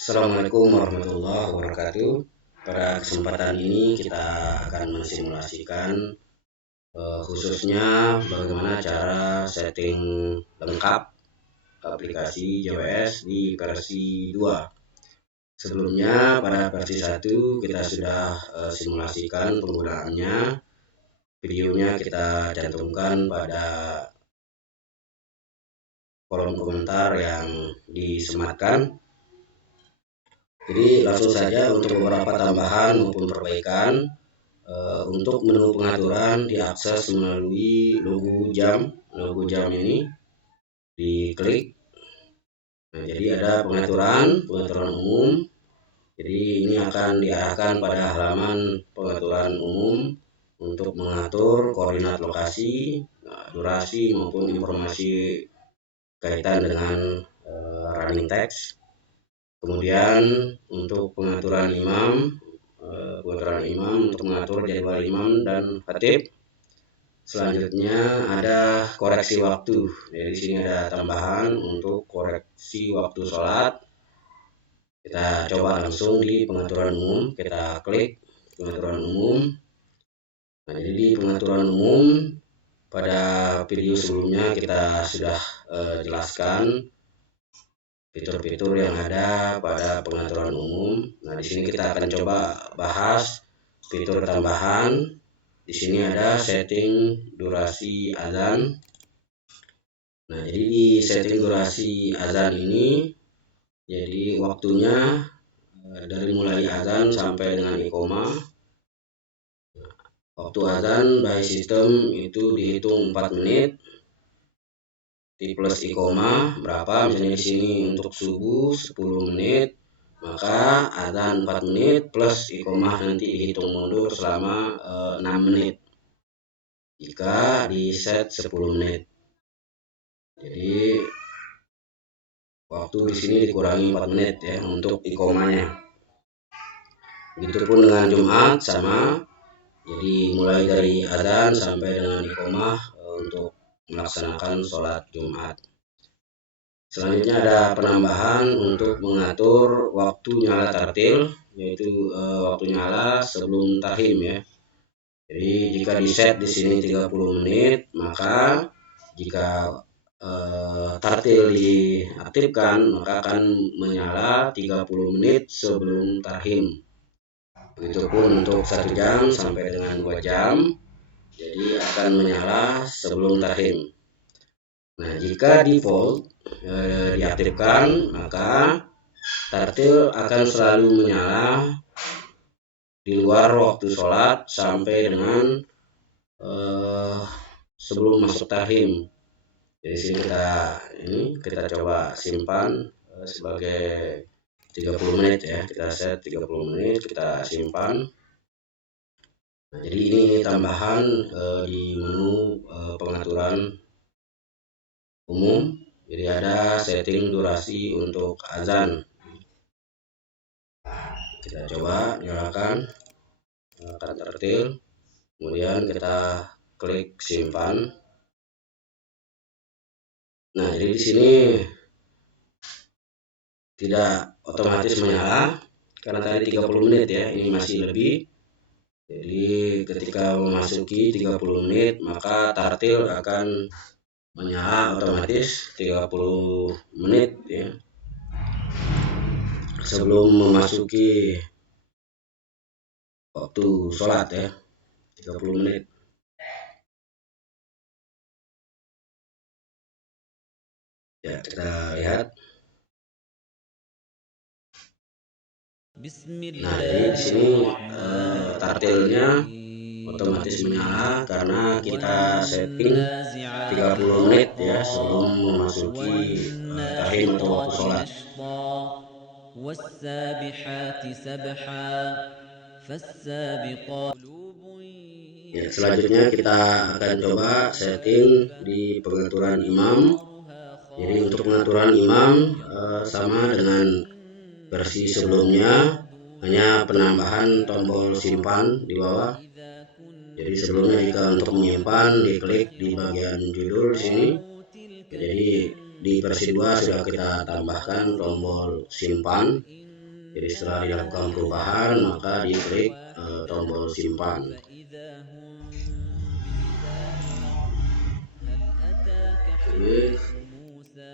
Assalamualaikum warahmatullahi wabarakatuh. Pada kesempatan ini kita akan mensimulasikan khususnya bagaimana cara setting lengkap aplikasi JWS di versi 2. Sebelumnya pada versi 1 kita sudah simulasikan penggunaannya. Videonya kita cantumkan pada kolom komentar yang disematkan. Jadi langsung saja untuk beberapa tambahan maupun perbaikan. Untuk menu pengaturan diakses melalui logo jam. Logo jam ini diklik. Nah, jadi ada pengaturan umum. Jadi ini akan diarahkan pada halaman pengaturan umum untuk mengatur koordinat lokasi, durasi maupun informasi kaitan dengan running text. Kemudian untuk pengaturan imam untuk mengatur jadwal imam dan khatib. Selanjutnya ada koreksi waktu. Jadi di sini ada tambahan untuk koreksi waktu sholat. Kita coba langsung di pengaturan umum. Kita klik pengaturan umum. Nah, jadi di pengaturan umum pada video sebelumnya kita sudah jelaskan fitur-fitur yang ada pada pengaturan umum. Nah, di sini kita akan coba bahas fitur tambahan. Di sini ada setting durasi azan. Nah, jadi di setting durasi azan ini, jadi waktunya dari mulai azan sampai dengan iqomah. Waktu azan by system itu dihitung 4 menit. Di plus iqomah berapa? Misalnya di sini untuk subuh 10 menit, maka azan 4 menit plus iqomah nanti dihitung mundur selama 6 menit. Jika di set 10 menit. Jadi waktu di sini dikurangi 4 menit ya untuk iqomahnya. Begitupun dengan Jumat sama. Jadi mulai dari azan sampai dengan iqomah untuk melaksanakan sholat Jumat. Selanjutnya ada penambahan untuk mengatur waktu nyala tartil, yaitu waktu nyala sebelum tahim ya. Jadi jika di set di sini 30 menit, maka jika tartil diaktifkan maka akan menyala 30 menit sebelum tahim. Begitupun untuk 1 jam sampai dengan 2 jam, jadi akan menyala sebelum tahim. Nah, jika default diaktifkan maka tartil akan selalu menyala di luar waktu sholat sampai dengan sebelum masuk tahim. Jadi sini kita coba simpan sebagai 30 menit ya. Kita set 30 menit, kita simpan. Nah, jadi ini tambahan di menu pengaturan umum. Jadi ada setting durasi untuk azan. Kita coba nyalakan tartil, kemudian kita klik simpan. Nah, jadi di sini tidak otomatis menyala karena tadi 30 menit ya, ini masih lebih. Jadi ketika memasuki 30 menit maka tartil akan menyala otomatis 30 menit ya. Sebelum memasuki waktu sholat ya, 30 menit. Ya, kita lihat. Nah, jadi di sini tartilnya otomatis menyala karena kita setting 30 menit ya sebelum memasuki tahim atau waktu sholat. Ya, selanjutnya kita akan coba setting di pengaturan imam. Jadi untuk pengaturan imam sama dengan versi sebelumnya, hanya penambahan tombol simpan di bawah. Jadi sebelumnya jika untuk menyimpan diklik di bagian judul sini. Jadi di versi 2 sudah kita tambahkan tombol simpan. Jadi setelah dilakukan perubahan maka diklik tombol simpan. Oke.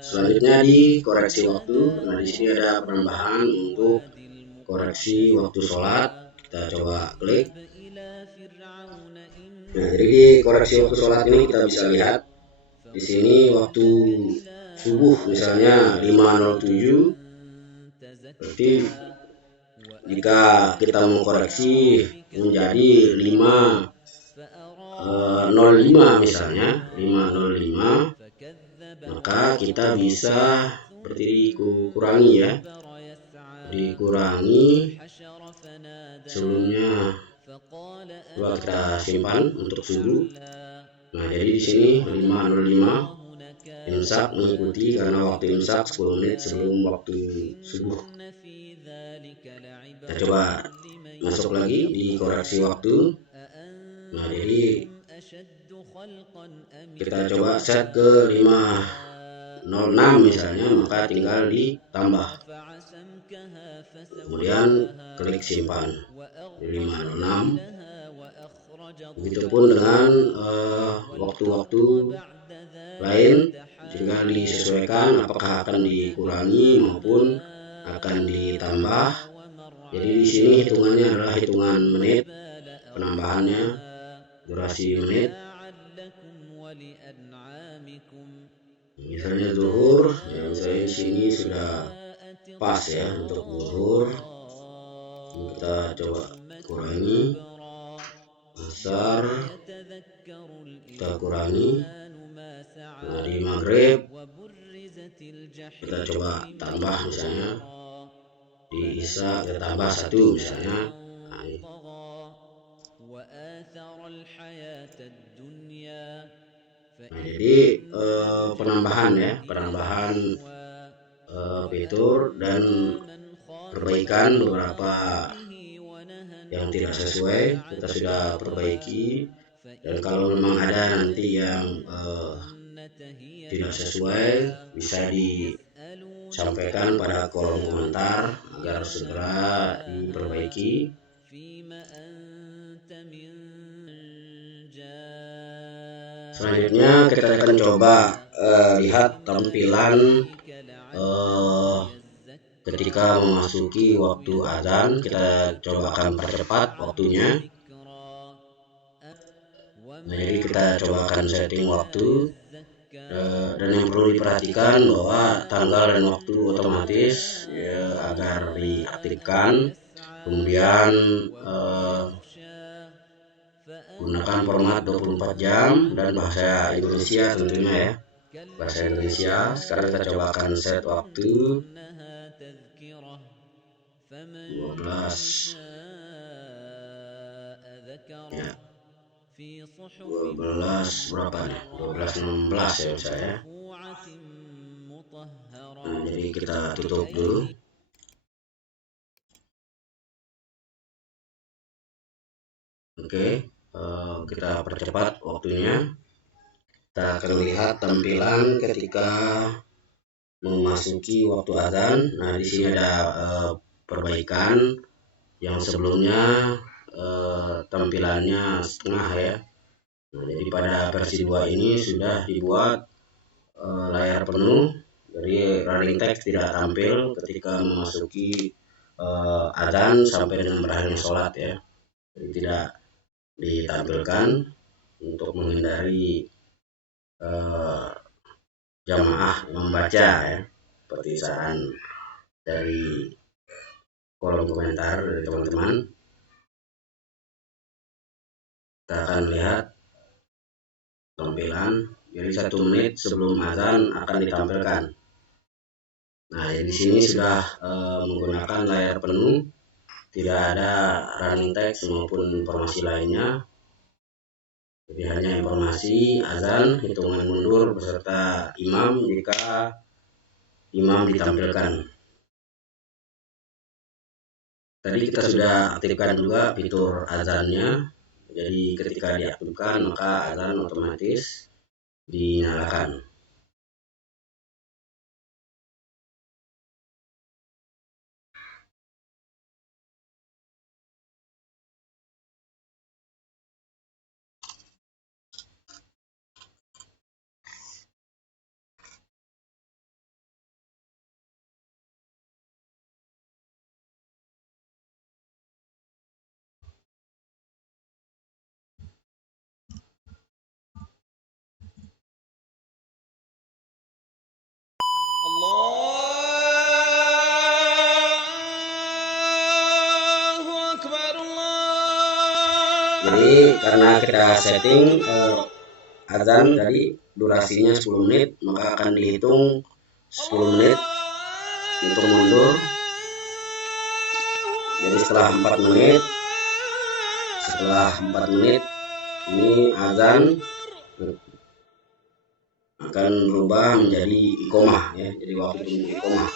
Selanjutnya di koreksi waktu. Nah di sini ada penambahan untuk koreksi waktu sholat. Kita coba klik. Nah jadi di koreksi waktu sholat ini kita bisa lihat di sini waktu subuh misalnya 5.07, berarti jika kita mengkoreksi menjadi 5.05 misalnya 5.05, maka kita bisa seperti dikurangi ya, dikurangi sebelumnya. Coba kita simpan untuk subuh. Nah jadi di sini 5.05 imsak mengikuti karena waktu imsak 10 menit sebelum waktu subuh. Kita coba masuk lagi di koreksi waktu. Nah jadi kita coba set ke 5.06 misalnya, maka tinggal ditambah, kemudian klik simpan di 5.06. Begitupun dengan waktu-waktu lain, tinggal disesuaikan apakah akan dikurangi maupun akan ditambah. Jadi di sini hitungannya adalah hitungan menit, penambahannya durasi menit. Misalnya zuhur, ya misalnya di sini sudah pas ya untuk zuhur. Kita coba kurangi. Asar kita kurangi. Nah di maghrib kita coba tambah, misalnya di isya kita tambah 1 misalnya. Nah jadi penambahan ya, penambahan fitur dan perbaikan beberapa yang tidak sesuai kita sudah perbaiki. Dan kalau memang ada nanti yang tidak sesuai, bisa disampaikan pada kolom komentar agar segera diperbaiki. Selanjutnya kita akan coba lihat tampilan ketika memasuki waktu azan. Kita coba akan percepat waktunya. Nah, jadi kita coba akan setting waktu, dan yang perlu diperhatikan bahwa tanggal dan waktu otomatis ya, agar diaktifkan. Kemudian gunakan format 24 jam dan bahasa Indonesia tentunya ya, bahasa Indonesia. Sekarang kita coba akan set waktu 12 ya, 12 berapa nih, 12.16 ya misalnya. Nah, jadi kita tutup dulu. Oke, kita percepat waktunya. Kita akan lihat tampilan ketika memasuki waktu azan. Nah di sini ada perbaikan. Yang sebelumnya tampilannya setengah ya. Nah, jadi pada versi 2 ini sudah dibuat layar penuh, jadi running text tidak tampil ketika memasuki azan sampai dengan berakhirnya sholat ya. Jadi tidak ditampilkan untuk menghindari jamaah membaca ya, seperti saran dari kolom komentar dari teman-teman. Kita akan lihat tampilan. Jadi 1 menit sebelum azan akan ditampilkan. Nah, di sini sudah menggunakan layar penuh, tidak ada running text maupun informasi lainnya. Jadi hanya informasi azan, hitungan mundur beserta imam jika imam ditampilkan. Tadi kita sudah aktifkan juga fitur azannya. Jadi ketika diaktifkan maka azan otomatis dinyalakan. Jadi karena kita setting azan tadi durasinya 10 menit, maka akan dihitung 10 menit, hitung mundur. Jadi setelah 4 menit ini azan akan berubah menjadi iqomah ya. Jadi waktu tunggu iqomah.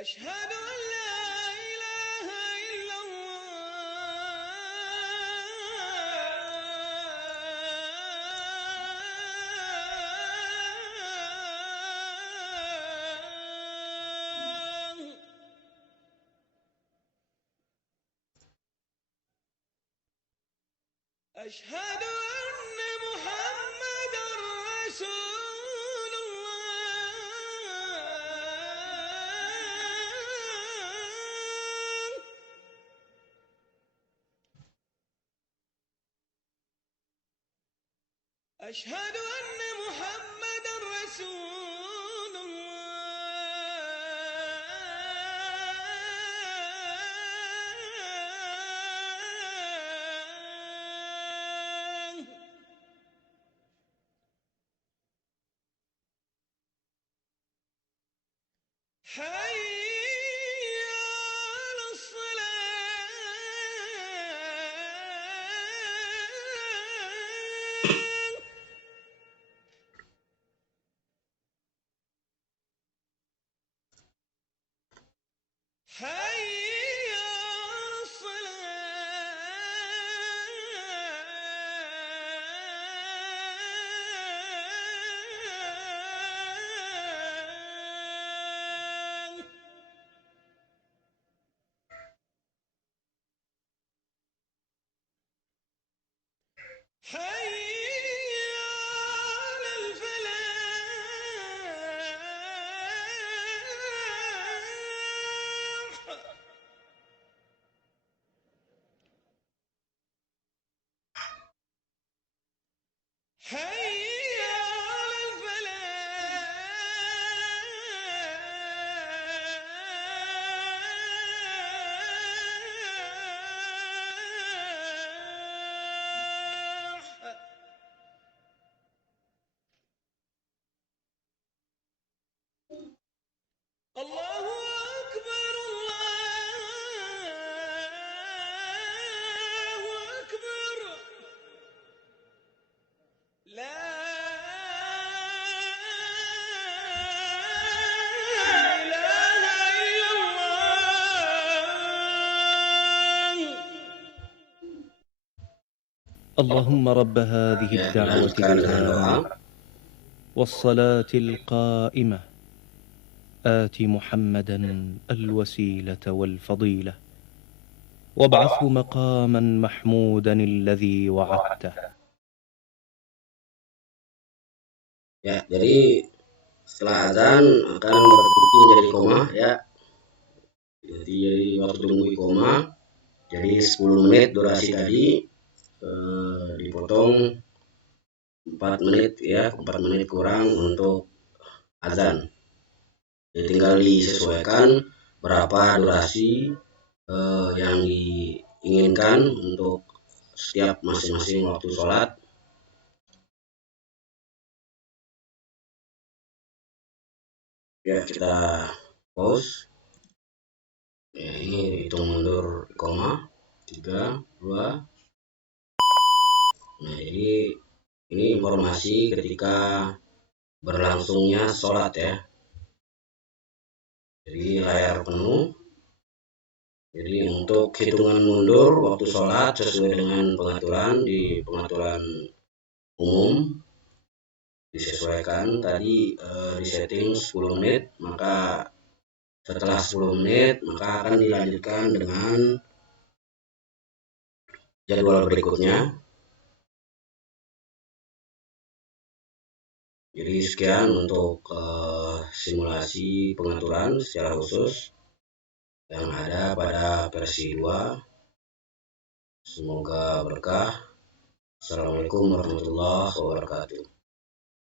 أشهد أن لا إله إلا الله أشهد أن محمدا رسول الله أشهد أن محمدا رسول الله حي على الصلاة حي على الصلاة حي على الفلاح حي على الفلاح الله أكبر الله أكبر لا إله إلا الله اللهم رب هذه Ya, الدعوة dilanjutkan dengan doa. التامة والصلاة القائمة آت محمدا الوسيلة والفضيلة وابعثه مقاما محمودا الذي وعدته. Ya, jadi setelah azan akan berhenti menjadi iqomah ya. Jadi waktu tunggu iqomah jadi 10 menit durasi tadi dipotong 4 menit ya, 4 menit kurang untuk azan. Jadi tinggal disesuaikan berapa durasi yang diinginkan untuk setiap masing-masing waktu sholat. Ya, kita pause. Ya, ini hitung mundur koma 3 2. Nah, jadi ini informasi ketika berlangsungnya sholat ya. Jadi layar penuh. Jadi untuk hitungan mundur waktu sholat sesuai dengan pengaturan di pengaturan umum disesuaikan tadi di setting 10 menit, maka setelah 10 menit maka akan dilanjutkan dengan jadwal berikutnya. Jadi sekian untuk simulasi pengaturan secara khusus yang ada pada versi 2. Semoga berkah. Assalamualaikum warahmatullahi wabarakatuh.